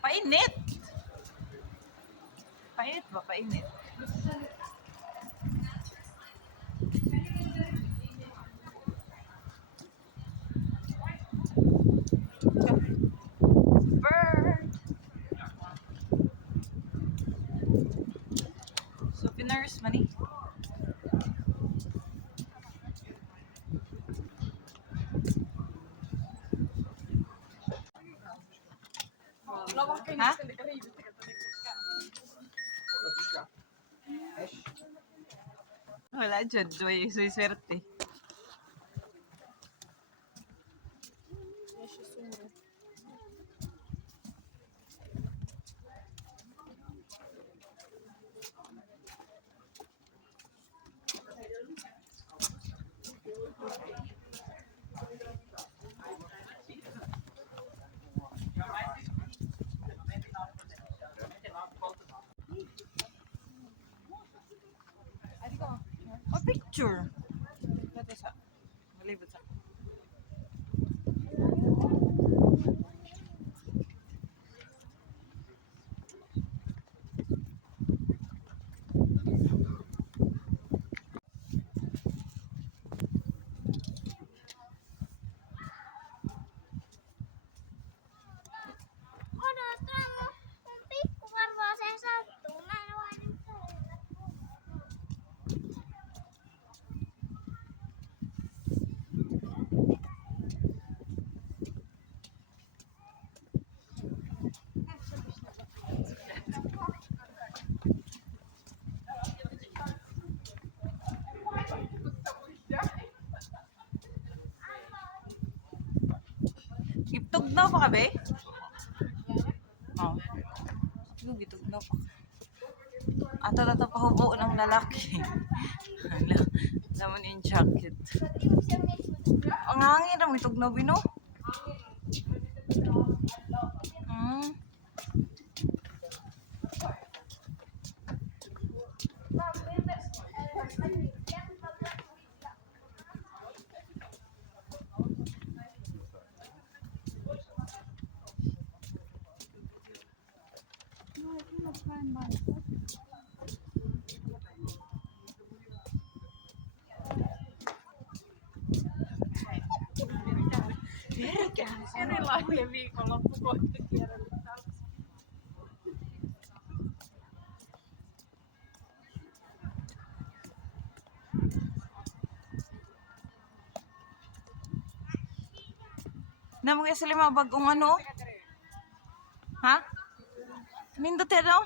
Painit! Painit ba? Painit. Bird! Souvenirs, money. Ha? Wala dyan. May swerte. Oh, picture. Ito sa. Malibot sa. Gitugnaw pa ka, be? Oh. Gitugnaw pa. Ato na ito pahubo ng lalaki. Naman yung jacket. Ang hangin na may tugnaw, bino? Namo kaya sila mga bagong ano? Ha? Nindot yan, no?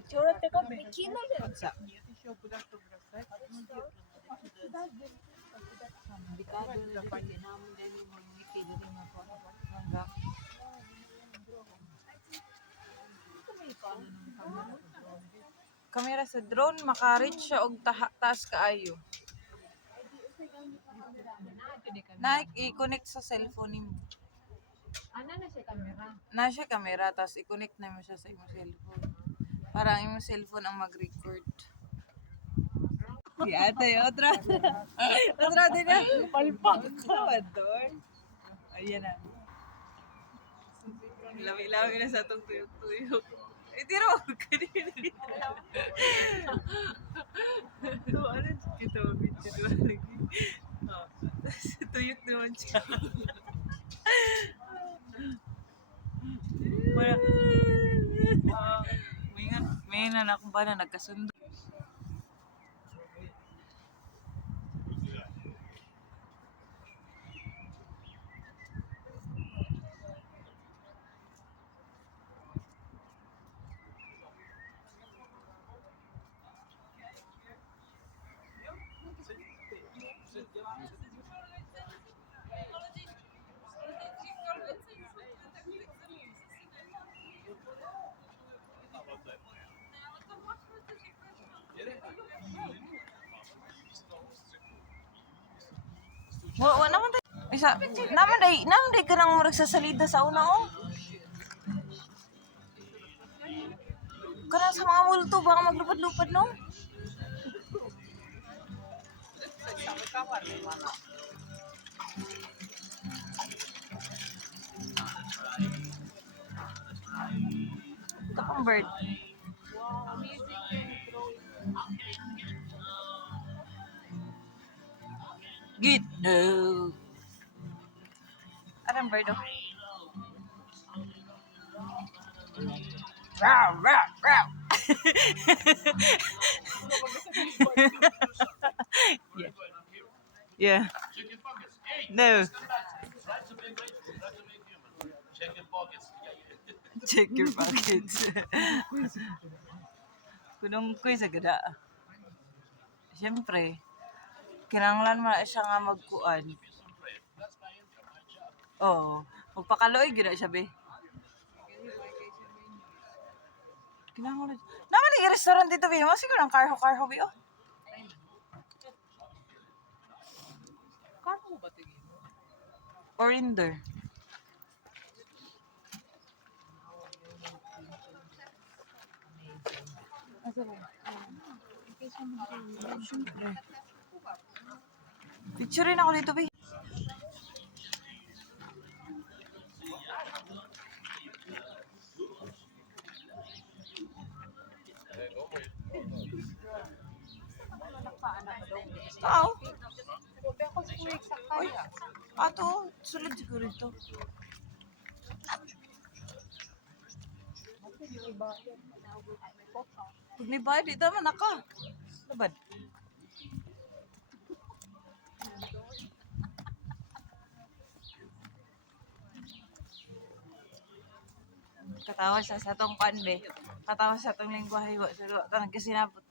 Itsura te ka bikini din sa. Kamera sa drone, maka-reach siya og taas kaayo. Na i-connect sa cellphone nimo. Ano na siya kamera? Na siya kamera, tapos i-connect na mo siya sa imong cellphone. Para ang imong cellphone ang mag-record. Di ate, otra. Otra din na. Palpak ka. Ador. Ayan na. Lami-lami na sa itong tuyok-tuyok. Eh, tiro. Kanina. Ito, ano? Kita mo, video lagi. Tuyok naman siya. Wala. May anak ba na nagkasundo? Wa naman tayo. Isa, naman day ka nang murag sa salida sa una, oh. Kana sa mga multo, baka maglupad-lupad, no? Ito pang bird. Git. No. Anong bird, oh? Row, row, row. Yeah. No. Check your pockets. Kunong ko'y sa gada. Siyempre, kinanglan mo na siya nga magkuan. Oo. Magpakaloy, gina siya, be. Kinanglan. Naman yung restaurant dito, be. Siguro ang karho-karho, be, oh. Karho ba tingin? Or indoor. Picture rin ako dito, be. Tao? Uy, ato, sulit siguro ito. Pag may bayad, dito naman naka. Labad. Katawa siya sa tong panbe. Katawa sa tong lingwahe. Pero tanong kasi napot.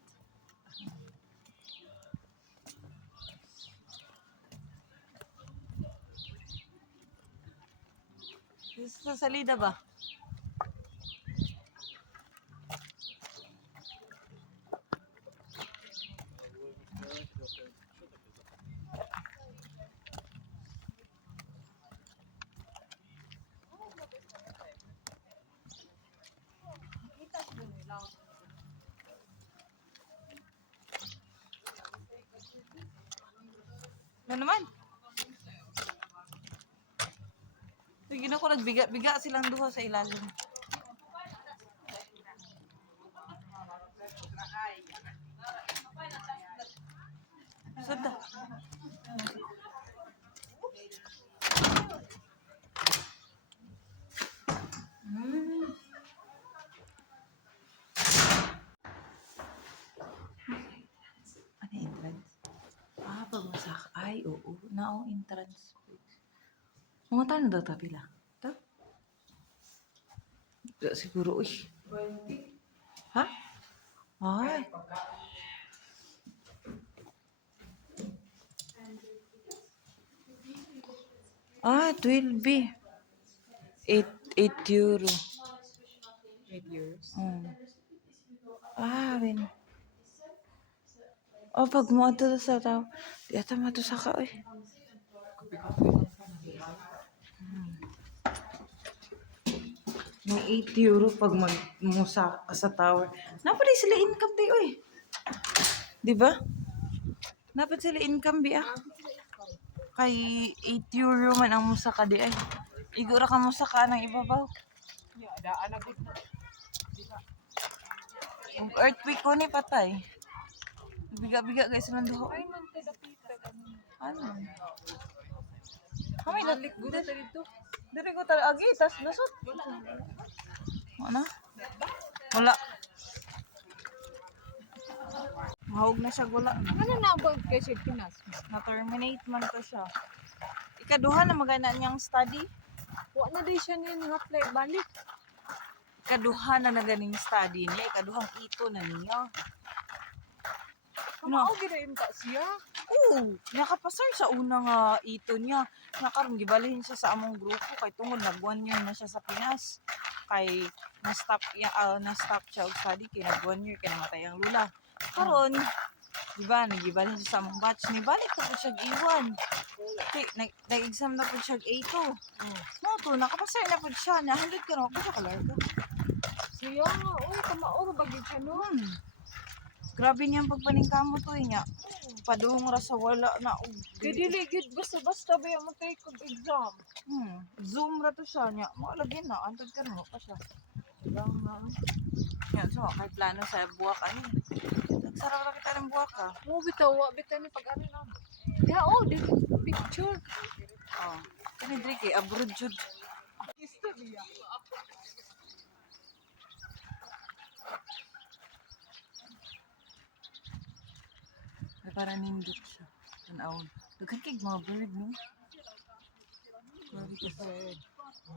Sa salida ba? Ano naman? Sige na ko nagbiga silang duha sa ilalim. Sada. Ano entrance? Pagmasak. Ay, oo. Naong entrance. Mga tano daw tapila? Ito? Siguro, uy. Ha? Ay. Ah, 12 B. 8 euro. 8 years. Win. Oh, pag mo ito sa tao. Di ata matusaka, uy. May 8 euro pag magmusa ka sa tower. Napalay sila income di, uy. Di ba? Dapat sila income bi, ah. Kay 8 euro man ang musa ka di, ay. Igura ka musa ka ng ibabaw. Ya, daan na gud na. Ang earthquake ko ni patay. Biga-biga guys ng duho. Ay, man te dakita. Ano? Kami na Balik gusto tayo dito. Diri ko tala agi tas lusot. Ano? Wala. Mahog na siya gula. Ano na ba kay Sir Pinas? Na-terminate man to siya. Ikaduha na magana niyang study. Wa na di siya ni apply balik. Ikaduha na ganing study niya. Ikaduhang ito na niya. Kamao gid ta siya. Oo, nakapasar sa unang ito niya. Nakaroon, gibalhin siya sa among grupo kay tungod nag 1 year na siya sa Pinas. Kay na-stop siya og study kay nag 1 year kay namatay ang lula. Karon, di ba, nagibalhin siya sa among batch ni balik na po siya iwan. Kay nag-exam na po siya A2. No to, nakapasar na po siya. Na 100 ka na po siya kalarga. Siya nga, kamao ra bagid siya no. Grabe niyang pagpaningkamot to niya. Padung ra sa wala na og Kay dili gid basta-basta ba mo take og exam. Zoom ra to siya niya. Mo lagi na antod ka mo pa siya. Yan so kay plano sa buwak ani. Nagsarap ra kita ng buwak ka. Mo bitaw wa bitaw ni pag-ari na. Ya di picture. Oh. Kani diri kay abroad jud. Istorya. Ay para nindot siya. Tanawon. Daghan kay mga bird no. Grabe ka bird.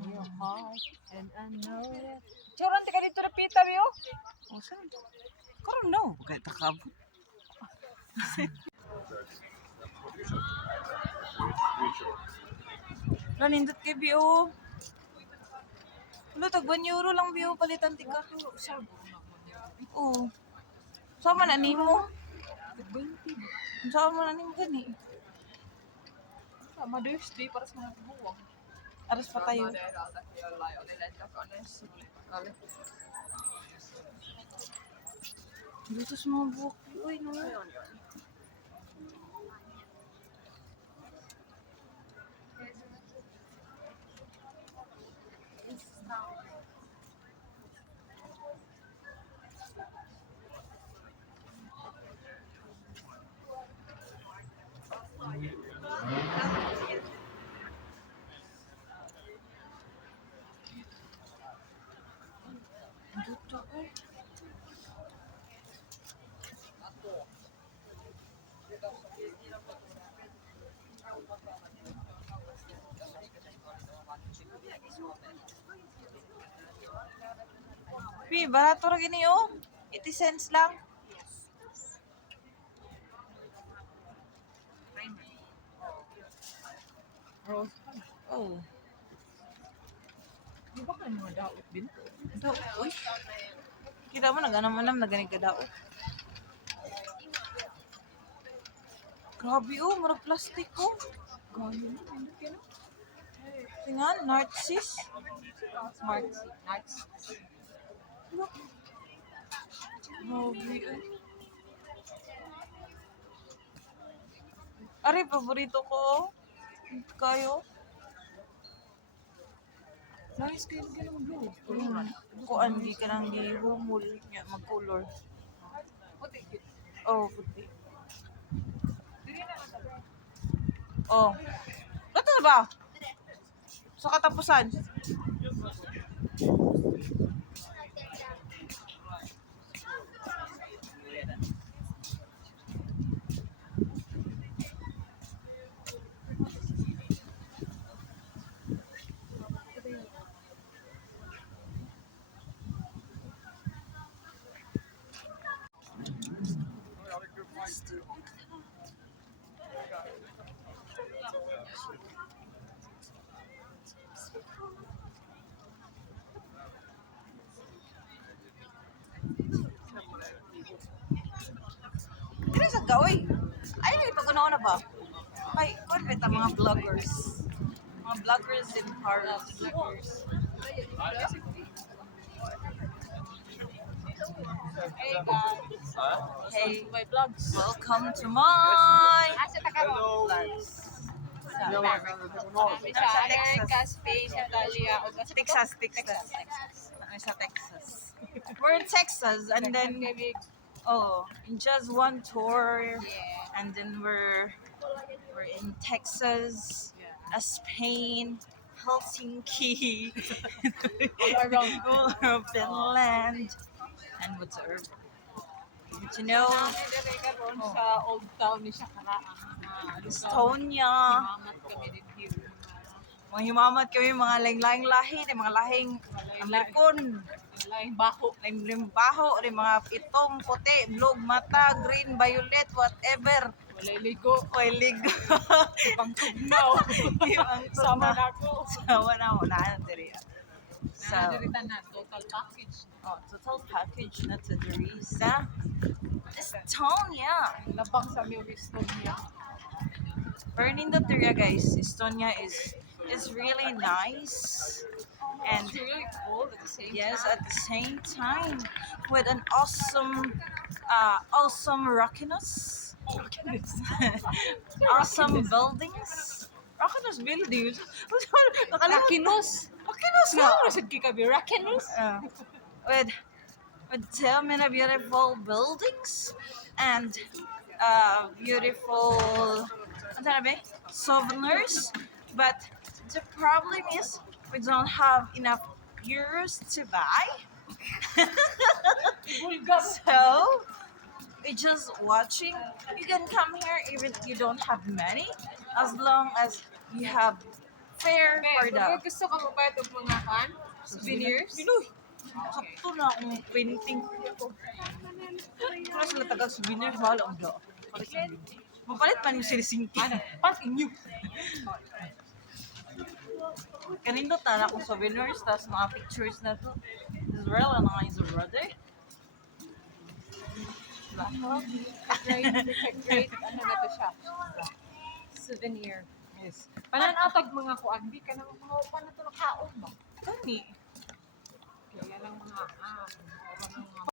Your heart and I know it. Choron ka dito na pita biyo. Oh saan? Karon no, kay takabot. Wala nindot kay Bio. Wala, tag 1 euro lang Bio, palitan tika. Oo. Sama na nimo. Sama na nimo gani. Sa Mother's Day para sa mga buwang. Aras pa tayo. Dito sa mga buhok. Uy, no. Dito, eh. Pi, barato ra gini oh. 80 cents lang. Rose. Oh. Di ba ka mga daot din? Daot, uy. Kita mo, naganam-anam na ganing kadaot. Grabe oh, mura plastic oh. Gano'n. Ano ka na? Tingnan, Narcissus. Nuts. Look. Grabe eh. Ari, paborito ko oh. Kayo. Nice kayo na ganun blue. Kuan, di ka nang gihumol niya, mag-color. Puti cute. Oh, puti. Oh. Bato na ba? Sa katapusan. Kaya sa gawin. Ay, ito ko na ba? Ay, kung bita mga vloggers. Mga vloggers in Paris. Hey guys. Hey, My vlogs. welcome to my Asa ta karon? vlogs. Kami sa America, Spain, Italia, o sa Texas. Kami sa Texas. We're in Texas and then, in just one tour, Yeah. and then we're in Texas, Spain, Helsinki, All around. or Finland, and whatsoever. But you know, Kami dere karon sa Old Town ni Shakara ang Estonia, Mamat kami din here. mga himamat kami mga laing-laing lahi, di mga lahing Amerikon, Lain bako. limbaho, di mga itong, puti, blue, mata, green, violet, whatever. Walay ligo. Oilig. Ibang tugnaw. Ibang Sama tugnaw. na ako. Sama na mo na diri. So, Nadirita na total package. total package na to diri sa Estonia. Labang sa Mio Estonia. Burning the Turia, guys. Estonia is really nice. And It's really cool at the same yes, time. at the same time, with an awesome rockiness, awesome buildings, rockiness buildings. Rakinos. Rockiness nga. Saan rasad ki kabi? Rakinos? With so many beautiful buildings and beautiful ano na ba? Souvenirs, but the problem is we don't have enough euros to buy. Bulgar. So, we're just watching. You can come here even if you don't have money, as long as you have fare for Kung the gusto ka magbayad og mga kan, souvenirs. Pinoy. Sakto na akong painting. Kung sila taga-souvenirs, mahal ang do. Mapalit man yung silisingki. Ano? Pat inyo. Kanino tala kong souvenirs, tapos mga pictures na to. Israel, ano nga yung brother? Great, ano na to siya? Souvenir. Yes. Pananatag mga kuan, di ka na pa na to nakaon ba? Kani. Kaya lang mga